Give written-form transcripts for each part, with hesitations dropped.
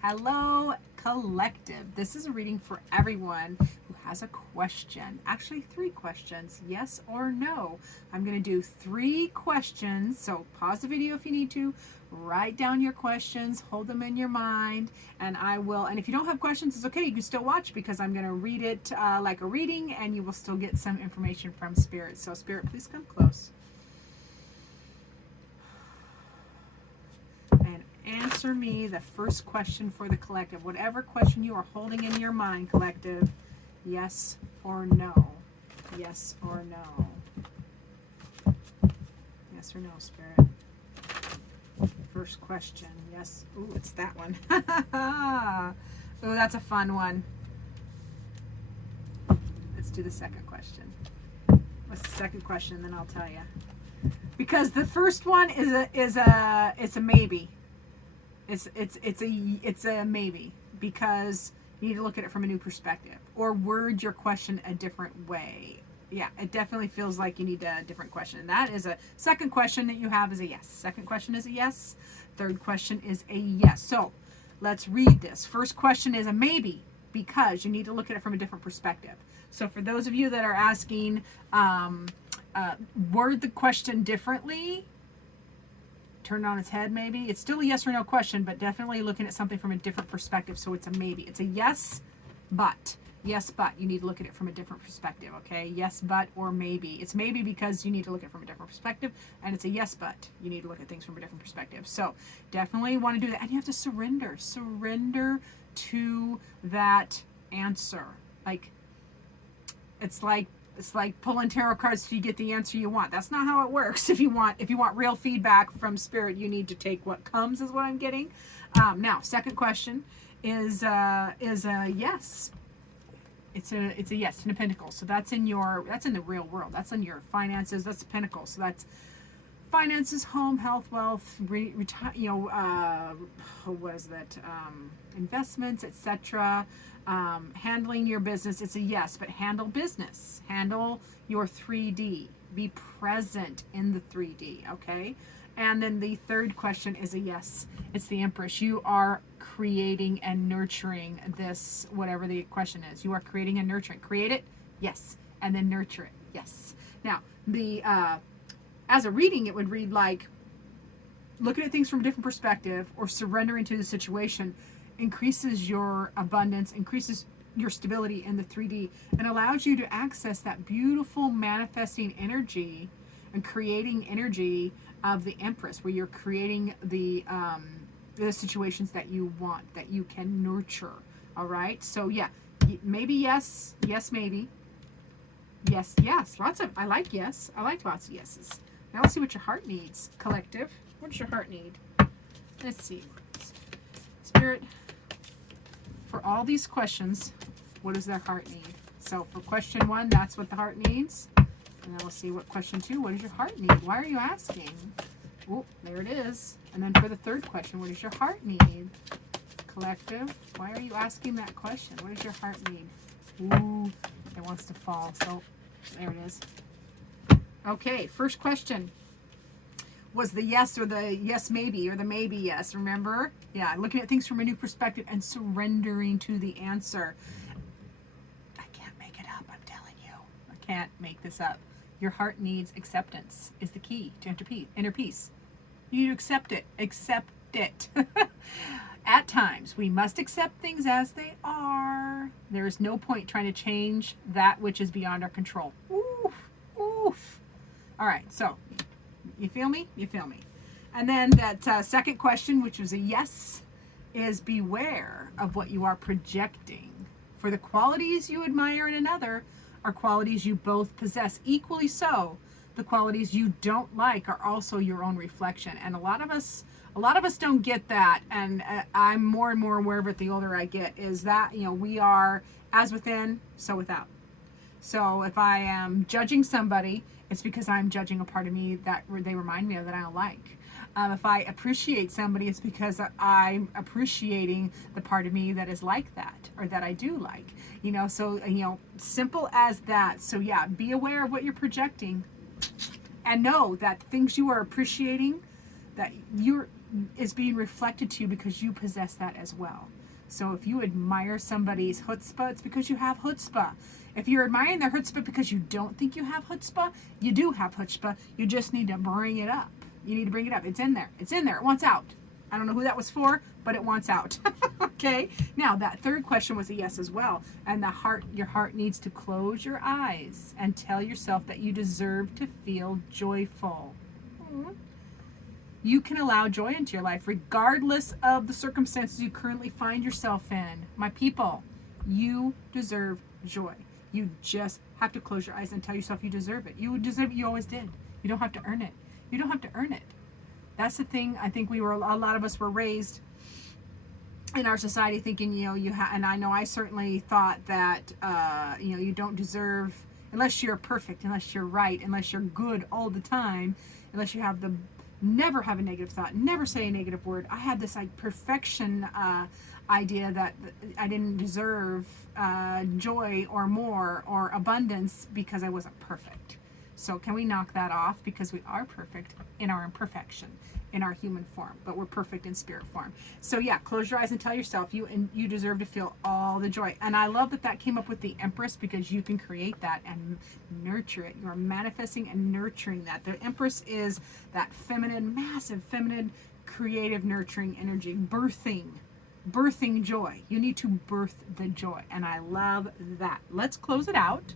Hello, collective. This is a reading for everyone who has a question. Actually, 3 questions, yes or no. I'm going to do 3 questions, so pause the video if you need to. Write down your questions, hold them in your mind, and I will. And if you don't have questions, it's okay. You can still watch because I'm going to read it like a reading, and you will still get some information from Spirit. So, Spirit, please come close. And answer me the first question for the collective. Whatever question you are holding in your mind, collective. Yes or no? Yes or no? Yes or no, Spirit? First question. Yes. Ooh, it's that one. Ooh, that's a fun one. Let's do the second question. What's the second question? Then I'll tell you. Because the first one is a maybe. It's a maybe because you need to look at it from a new perspective or word your question a different way. Yeah, it definitely feels like you need a different question. That is a second question that you have is a yes. Second question is a yes. Third question is a yes. So let's read this. First question is a maybe because you need to look at it from a different perspective. So for those of you that are asking, word the question differently, turn it on its head maybe. It's still a yes or no question, but definitely looking at something from a different perspective. So it's a maybe. It's a yes, but. Yes, but. You need to look at it from a different perspective, okay? Yes, but, or maybe. It's maybe because you need to look at it from a different perspective, and it's a yes, but. You need to look at things from a different perspective. So definitely want to do that. And you have to surrender. Surrender to that answer. It's like pulling tarot cards till you get the answer you want. That's not how it works. If you want real feedback from Spirit, you need to take what comes, is what I'm getting. Now, second question is a yes. It's a yes, 10 of Pentacles. So that's in the real world. That's in your finances. That's Pentacles. So that's finances, home, health, wealth, what is that? Investments, etc. Handling your business, it's a yes, but handle business. Handle your 3D. Be present in the 3D, okay? And then the third question is a yes. It's the Empress. You are creating and nurturing this, whatever the question is. You are creating and nurturing. Create it, yes. And then nurture it, yes. Now, as a reading, it would read like looking at things from a different perspective or surrendering to the situation increases your abundance, increases your stability in the 3D, and allows you to access that beautiful manifesting energy and creating energy of the Empress, where you're creating the situations that you want, that you can nurture. All right. So yeah, maybe yes, yes maybe, yes yes. I like yes. I like lots of yeses. Now let's see what your heart needs, collective. What does your heart need? Let's see. Spirit, for all these questions, what does their heart need? So for question 1, that's what the heart needs. And then we'll see what question 2, what does your heart need? Why are you asking? Oh, there it is. And then for the third question, what does your heart need? Collective, why are you asking that question? What does your heart need? Ooh, it wants to fall. So there it is. Okay, first question was the yes or the yes maybe or the maybe yes, remember? Yeah, looking at things from a new perspective and surrendering to the answer. I can't make it up, I'm telling you. I can't make this up. Your heart needs acceptance is the key to inner peace. You need to accept it. Accept it. At times, we must accept things as they are. There is no point trying to change that which is beyond our control. Oof, oof. All right, so you feel me? You feel me. And then that second question, which was a yes, is beware of what you are projecting. For the qualities you admire in another are qualities you both possess. Equally so, the qualities you don't like are also your own reflection. And a lot of us don't get that. And I'm more and more aware of it the older I get, is that, we are as within, so without. So if I am judging somebody, it's because I'm judging a part of me that they remind me of that I don't like. If I appreciate somebody, it's because I'm appreciating the part of me that is like that, or that I do like. So simple as that. So yeah, be aware of what you're projecting, and know that things you are appreciating, that is being reflected to you because you possess that as well. So if you admire somebody's chutzpah, it's because you have chutzpah. If you're admiring their chutzpah because you don't think you have chutzpah, you do have chutzpah. You just need to bring it up. You need to bring it up. It's in there. It's in there. It wants out. I don't know who that was for, but it wants out. Okay? Now, that third question was a yes as well. And your heart needs to close your eyes and tell yourself that you deserve to feel joyful. You can allow joy into your life regardless of the circumstances you currently find yourself in. My people, you deserve joy. You just have to close your eyes and tell yourself you deserve it. You deserve it. You always did. You don't have to earn it. You don't have to earn it. That's the thing. I think a lot of us were raised in our society thinking, and I know I certainly thought that, you don't deserve, unless you're perfect, unless you're right, unless you're good all the time, unless you have never have a negative thought, never say a negative word. I had this like perfection idea that I didn't deserve joy or more or abundance because I wasn't perfect. So can we knock that off? Because we are perfect in our imperfection, in our human form, but we're perfect in spirit form. So yeah, close your eyes and tell yourself you deserve to feel all the joy. And I love that came up with the Empress, because you can create that and nurture it. You're manifesting and nurturing that. The Empress is that feminine, massive feminine, creative, nurturing energy, birthing joy. You need to birth the joy. And I love that. Let's close it out.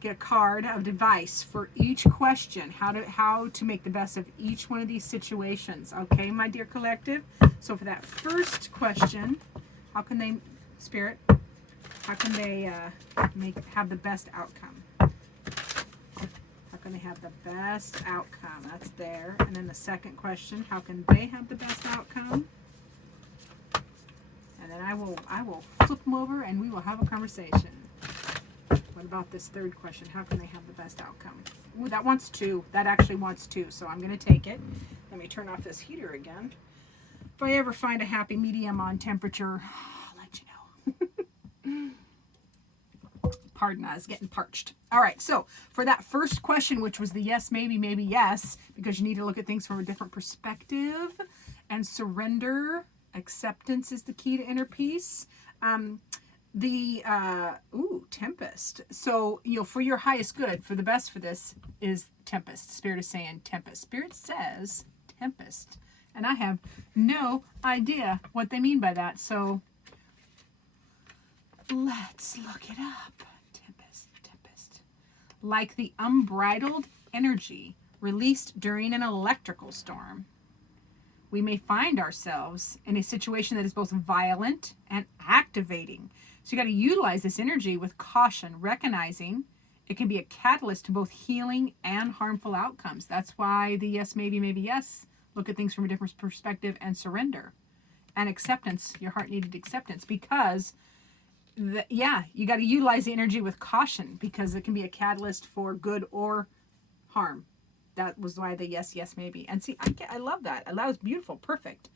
Get a card of advice for each question, how to make the best of each one of these situations. Okay, my dear collective. So for that first question, how can they, Spirit, how can they have the best outcome? How can they have the best outcome? That's there. And then the second question, how can they have the best outcome? And then I will flip them over and we will have a conversation. What about this third question? How can they have the best outcome? Ooh, that wants two. That actually wants two, so I'm going to take it. Let me turn off this heater again. If I ever find a happy medium on temperature, I'll let you know. Pardon, I was getting parched. All right, so for that first question, which was the yes, maybe, maybe yes, because you need to look at things from a different perspective, and surrender, acceptance is the key to inner peace. Tempest. So, for your highest good, for the best for this is Tempest. Spirit is saying Tempest. Spirit says Tempest. And I have no idea what they mean by that. So, let's look it up. Tempest. Like the unbridled energy released during an electrical storm, we may find ourselves in a situation that is both violent and activating. So you got to utilize this energy with caution, recognizing it can be a catalyst to both healing and harmful outcomes. That's why the yes, maybe, maybe yes. Look at things from a different perspective and surrender. And acceptance. Your heart needed acceptance because, you got to utilize the energy with caution because it can be a catalyst for good or harm. That was why the yes, maybe. And see, I love that. That was beautiful. Perfect.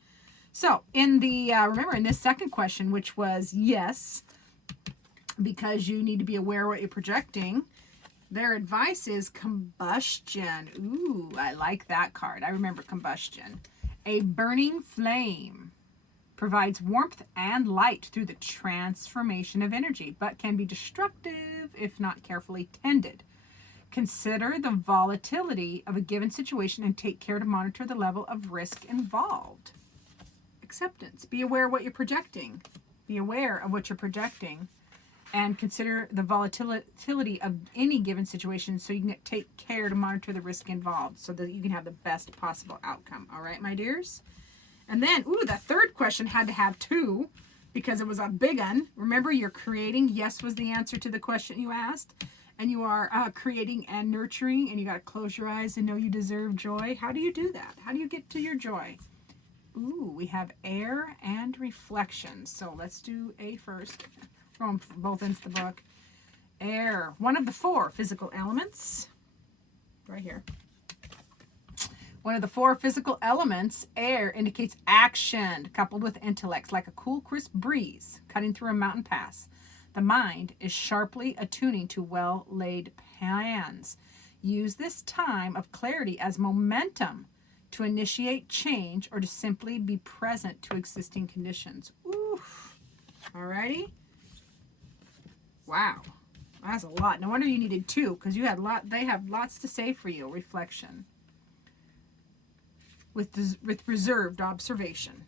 So in the, remember in this second question, which was yes, because you need to be aware of what you're projecting, their advice is combustion. Ooh, I like that card. I remember combustion. A burning flame provides warmth and light through the transformation of energy, but can be destructive if not carefully tended. Consider the volatility of a given situation and take care to monitor the level of risk involved. Acceptance. Be aware of what you're projecting. Be aware of what you're projecting and consider the volatility of any given situation so you can take care to monitor the risk involved so that you can have the best possible outcome. All right, my dears? And then, the third question had to have two because it was a big one. Remember, you're creating. Yes was the answer to the question you asked. And you are creating and nurturing, and you got to close your eyes and know you deserve joy. How do you do that? How do you get to your joy? Ooh, we have air and reflection. So let's do A first. Throw them both into the book. Air, one of the four physical elements. Right here. One of the four physical elements, air, indicates action coupled with intellect, like a cool, crisp breeze cutting through a mountain pass. The mind is sharply attuning to well-laid plans. Use this time of clarity as momentum to initiate change, or to simply be present to existing conditions. Oof. Alrighty. Wow. That's a lot. No wonder you needed two, because you had they have lots to say for you. Reflection. With reserved observation.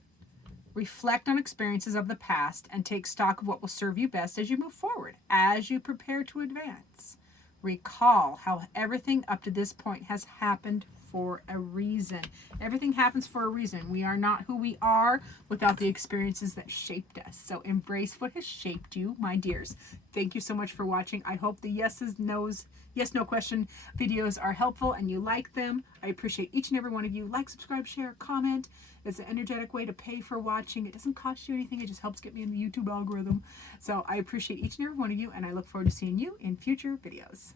Reflect on experiences of the past and take stock of what will serve you best as you move forward, as you prepare to advance. Recall how everything up to this point has happened for a reason. Everything happens for a reason. We are not who we are without the experiences that shaped us. So embrace what has shaped you, my dears. Thank you so much for watching. I hope the yeses, nos, yes, no question videos are helpful and you like them. I appreciate each and every one of you. Like, subscribe, share, comment. It's an energetic way to pay for watching. It doesn't cost you anything. It just helps get me in the YouTube algorithm. So I appreciate each and every one of you, and I look forward to seeing you in future videos.